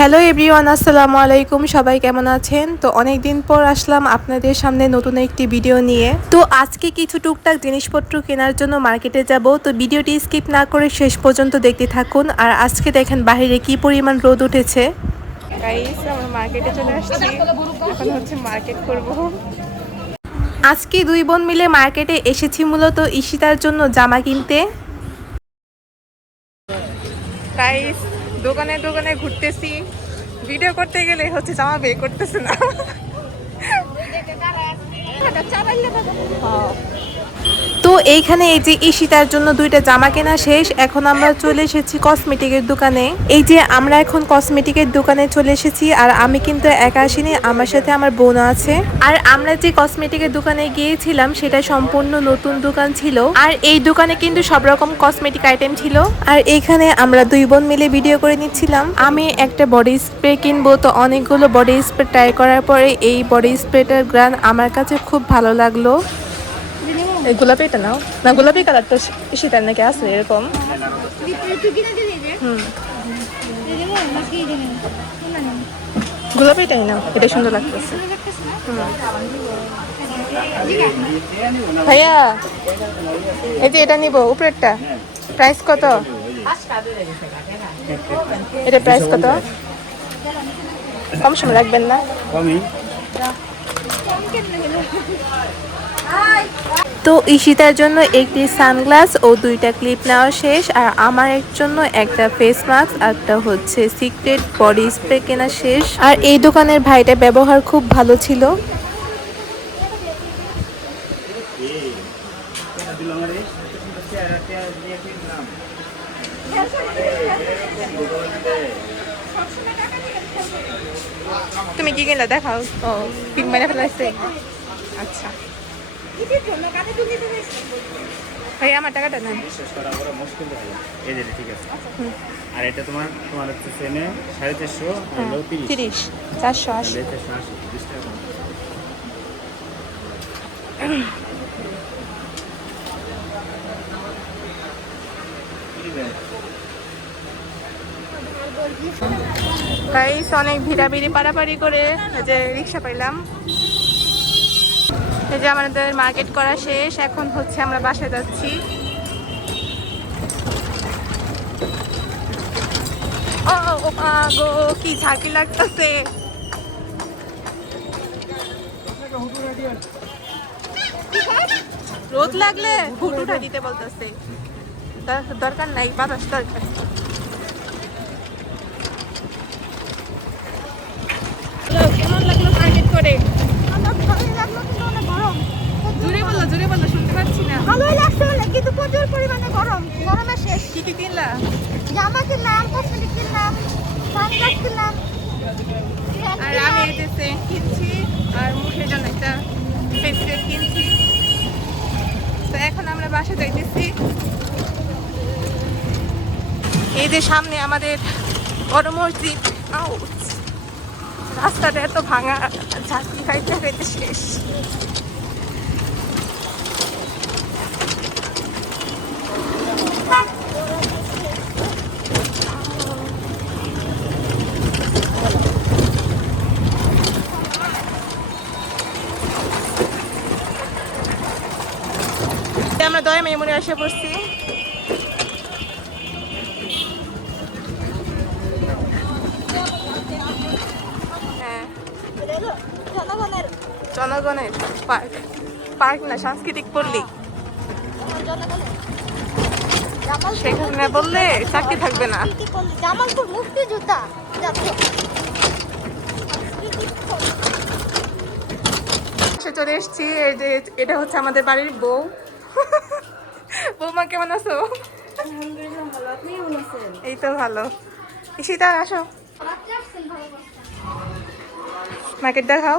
Hello everyone, আসসালামু আলাইকুম। সবাই কেমন আছেন? তো অনেক দিন পর আসলাম আপনাদের সামনে নতুন একটি ভিডিও নিয়ে। তো আজকে কিছু টুকটাক জিনিসপত্র কেনার জন্য মার্কেটে যাব। তো ভিডিওটি স্কিপ না করে শেষ পর্যন্ত দেখতে থাকুন। আর আজকে দেখেন বাইরে কি পরিমাণ রোদ উঠেছে। গাইস, আমরা মার্কেটে চলে আসছি। এখন হচ্ছে মার্কেট করব। আজকে দুই বোন মিলে মার্কেটে এসেছি মূলত ঈশিতার জন্য জামা কিনতে। গাইস, দোকানে দোকানে ঘুরতেছি, ভিডিও করতে গেলে হচ্ছে জামা বের করতেছে না। তো এইখানে এই যে ঈশিতার জন্য দুইটা জামা কেনা শেষ। এখন আমরা চলে এসেছি কসমেটিকের দোকানে। এই যে আমরা এখন কসমেটিকের দোকানে চলে এসেছি। আর আমি কিন্তু একা আসিনি, আমার সাথে আমার বোন আছে। আর আমরা যে কসমেটিকের দোকানে গিয়েছিলাম সেটা সম্পূর্ণ নতুন দোকান ছিল। আর এই দোকানে কিন্তু সব রকম কসমেটিক আইটেম ছিল। আর এইখানে আমরা দুই বোন মিলে ভিডিও করে নিচ্ছিলাম। আমি একটা বডি স্প্রে কিনবো, তো অনেকগুলো বডি স্প্রে ট্রাই করার পরে এই বডি স্প্রেটার গ্রান আমার কাছে খুব ভালো লাগলো। এই গোলাপি এটা নাও না, গোলাপি কালারটা সেটার নাকি আছে এরকম। গোলাপিটাই নাও, এটা সুন্দর লাগতেছে। ভাইয়া, এই যে এটা নিব উপরেরটা, প্রাইস কত? এটা প্রাইস কত? কম সময় রাখবেন না? তো ঈশিতার জন্য একটি সানগ্লাস ও দুইটা ক্লিপ নেওয়া শেষ। আর আমার জন্য একটা ফেস মাস্ক, একটা হচ্ছে সিক্রেট বডি স্প্রে কেনা শেষ। আর এই দোকানের ভাইটা ব্যবহার খুব ভালো ছিল। তুমি কি কিনলা দেখাও। ও, পিক মেরে ফেলাইছে। আচ্ছা ভাই, আমার টাকাটা নেন। আর এটা তোমার তোমার হচ্ছে সেমে 450 30 480। গাইস, অনেক ভিড়াভিড়ি পারাপারি করে যে রিক্সা পাইলাম। এই যে আমাদের মার্কেট করা শেষ, এখন হচ্ছে আমরা বাসায় যাচ্ছি। ও মা গো, কি ঝাঁকি লাগতেছে। রোদ লাগলে হুট উঠা দিতে বলতেছে। দরকার নাই, বাতাস দরকার। কেমন লাগলো মার্কেট করে? জোরে বললো, শুনতে পাচ্ছি না। ভালোই লাগছে কিন্তু প্রচুর পরিমাণে গরম, গরমে শেষ। কি কি কিনলা? জামা কিনলাম, কসমেটিক কিনলাম, সানগ্লাস কিনলাম। আর আমি এই যে সেন্ট কিনছি, আর মুখের জন্য একটা ফেস প্যাক কিনছি। তো এখন আমরা বাসা যাইতেছি। এই যে সামনে আমাদের বড় মসজিদ। রাস্তাটা এত ভাঙা, ঝাঁকি খাইতে খাইতে শেষ। আমরা দয়া মেমনে এসে পড়ছি। হ্যাঁ, জনগণের পার্ক। পার্ক না, সাংস্কৃতিক পল্লী। সেখানে বললে চাকরি থাকবে না। জামালপুর মুক্তিযোদ্ধা চলে এসছি। এই যে এটা হচ্ছে আমাদের বাড়ির বউ। বৌমা, কেমন আছো? এই তো ভালো। ঈশিতা, আসো, মার্কেট দেখাও।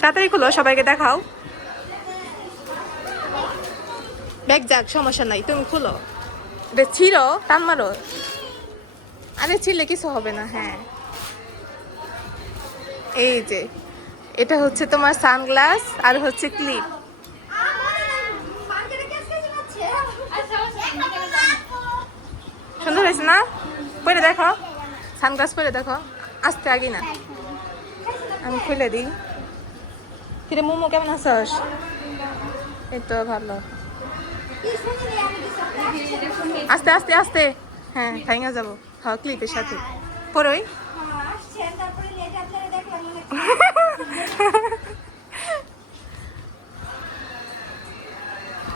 তাড়াতাড়ি খুলো, সবাইকে দেখাও। ব্যাগ যাক, সমস্যা নাই, তুমি খুলো। এটা ছিঁড়ো, টান মারো। আরে ছিঁড়লে কিছু হবে না। হ্যাঁ, এই যে এটা হচ্ছে তোমার সানগ্লাস আর হচ্ছে ক্লিপ। সুন্দর হয়েছে না? পরে দেখো, সানগ্লাস পরে দেখো। আস্তে আগে না, আমি খুলে দিই। কিরে মোমো, কেমন আছস? এই তো ভালো। আস্তে আস্তে আস্তে, হ্যাঁ ভাঙা যাবো। হ্যাঁ, ক্লিপের সাথে পরোই।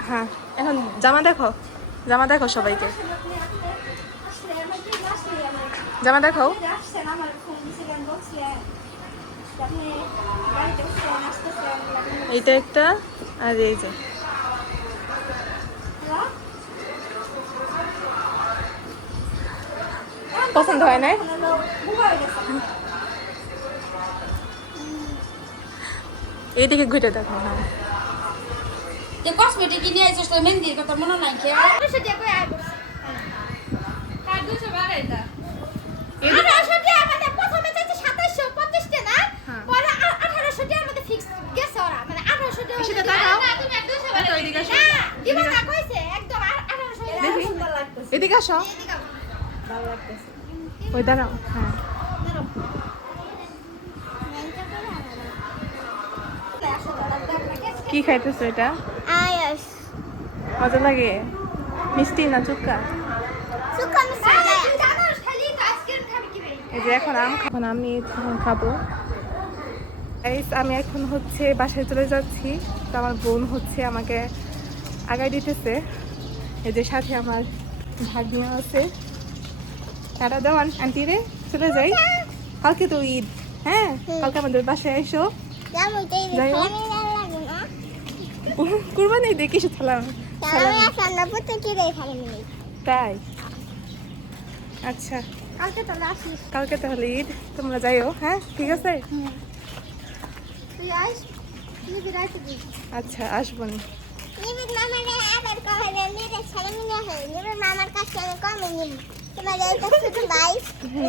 হ্যাঁ, এখন জামা দেখো, জামা দেখো সবাইকে, জামা দেখো। এইটা একটা, আর এই যে পছন্দ হয় না? এইদিকে ঘুরে দেখো। হ্যাঁ, যে কসমেটিক কিনে আইছিস তো মেহেন্দির কথা মনে নাই কে? কার 212 এটা? 1800 টাকা মানে প্রথমে চাইছে 2750 টাকা না, পরে 1800 টাকা মধ্যে ফিক্স গেছে ওরা, মানে 1800 টাকা। সেটা দেখাও। না তুমি 212 এদিকে আসো, না দিবা না কইছে একদম 1800 টাকা। দেখি। সুন্দর লাগতেছে। এদিকে আসো। ভালো লাগতেছে। ওই দাঁড়াও। হ্যাঁ, কি খাইতেছো এটা? আয়াস মজা লাগে? মিষ্টি না চুক্কা? সুকাম সালে জানোস খালি আইসক্রিম খাবি কি ভাই? এই যে এখন আমি খাবো। গাইস, আমি এখন হচ্ছে বাসায় চলে যাচ্ছি। তো আমার বোন হচ্ছে আমাকে আগায় দিতেছে। এই যে সাথে আমার ভাগ্নিও আছে। টাটা দাও আন্টি রে, চলে যাই। কালকে তো ঈদ। হ্যাঁ, কালকে আমাদের বাসায় এসো। জামু তাই যাই হোক। খালি লাগে না। কুরবানি ঈদে কিছু সালাম। তাহলে সামনে পড়তে কি রে খালি নেই। তাই? আচ্ছা, কালকে তো আসিস। কালকে তাহলে ঈদ, তোমরা যাইও। হ্যাঁ, ঠিক আছে। তুই আইস, তুই বিরাইতে দিস। আচ্ছা, আসবো না। নিবির মামারে আবার কহে নিরে ছেলে মিলে হয়। নিবির মামার কাছে আমি কমে নিব। তোমার এইটা ছোট ভাই,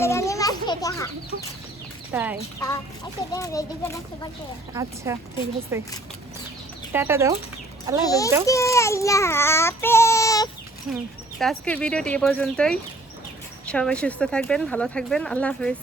এটা নিমার খেতে হা। তাই? আচ্ছা দেখো রেডি করে রাখতে পারতে। আচ্ছা, ঠিক আছে। টাটা দাও, আল্লাহ হাফেজ দাও। আল্লাহ হাফেজ। তো আজকের ভিডিওটি এ পর্যন্তই। সবাই সুস্থ থাকবেন, ভালো থাকবেন। আল্লাহ হাফেজ।